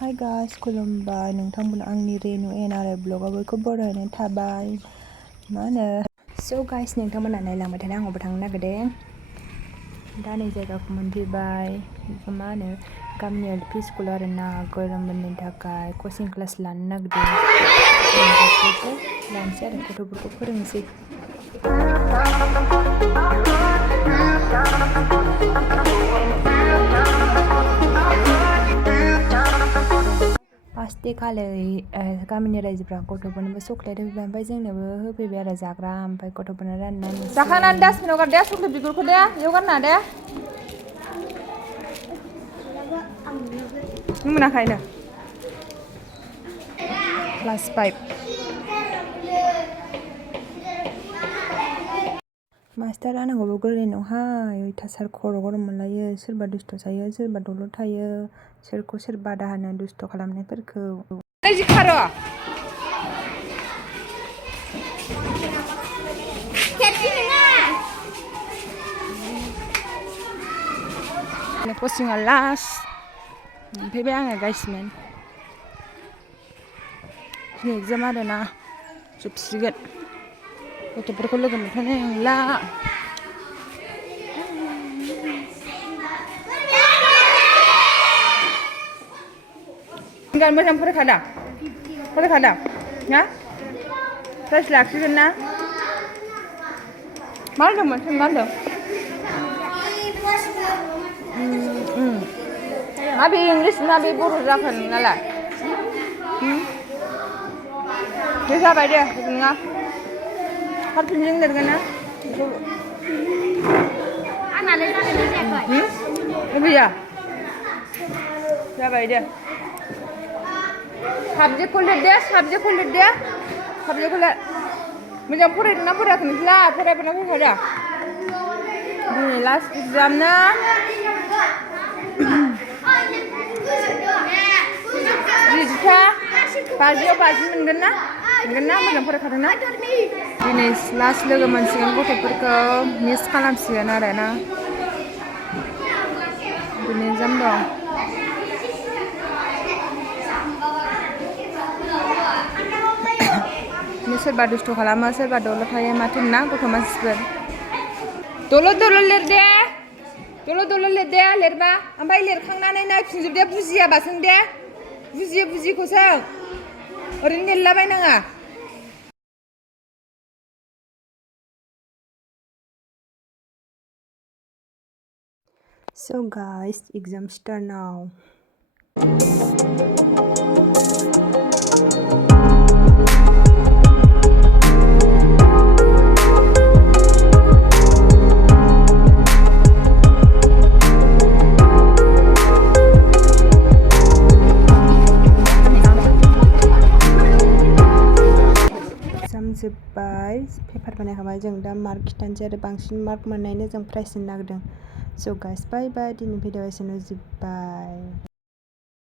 Hi guys, खुलुमबाय नोंथांमोन आंनि रेनु एनआरआइ ब्लगाव बयखौ बरायनाय थाबाय। मा होनो स' गाइस नोंथांमोना नायलांबाय थाना आंबो थांनो नागिरदों। दा नै जायगाखौ मोनफैबाय। बेखौ मा होनो गामिनि एलपि स्कुल आरोना गरम बन्दनि थाखाय कचिं क्लास लानो नागिरदों। लानोसै आरो गथ'फोरखौ फोरोंनोसै। फार्स्ट खालि गामिनि रायजोफ्रा गथ'फोरनोबो चक्लेट होबाय ओमफ्राय जोंनोबो होफैबाय आरो जाग्रा ओमफ्राय गथ'फोरनो राननानै जाखांनानै डास्टबिनाव गार दे चक्लेट बिगुरखौ दे बेयाव गारना दे नों मोनाखैनो क्लास 5 मास्टार जानांगौबो गोरलै नङाहाय अयथासार खर' गरम मोनलायो सोरबा दुस्थ' थायो सोरबा दलद थायो सोरखौ सोर बादा होनो दुस्थ' खालामनायफोरखौ कचिंआ लास्ट मोनफैबाय आङो गाइसमेन दिनै एग्जाम आरोना जोबसिगोन गथ'फोरखौ लोगो मोनखानाय नंला मोजां फरायखादा ना प्राइज लाखिगोन ना मा होनदोंमोन मा होनदों माबे इंलिस माबे बर' जाखो नोंनालाय दे जाबाय दे नङा हारसिंजों लिरगोन ना गैया जाबाय दे साबजेक्टखौ लिर मोजां फरायदोंना फरायाखै नोंसोरलाय फरायबोना फैखादा दिनै लास्ट एग्जाम ना जिथा 50 मोनगोन ना मोजां फरायखादों ना दिनै लास्ट लोगो मोनसिगोन गथ'फोरखौ मिस खालामसिगोन आरो ना दिनै एग्जाम दं सोरबा दुस्थ' खालामो सोरबा दलद थायो माथो ना गथ' मानसिफोर दलद लिरदे लिरबा ओमफ्राय लिरखांनानै नायफिनजोब दे बुजियाबा सों दे बुजियिखौ सों ओरैनो लिरलाबायनाङा So guys, exam start now. जोब्बाय पेपार बानायखाबाय जों दा मार्क खिथानोसै आरो बांसिन मार्क मोननायनो जों प्राइज होनो नागिरदों स' गाइस बाय बाय दिनै भिडिअ एसेनो जोब्बाय।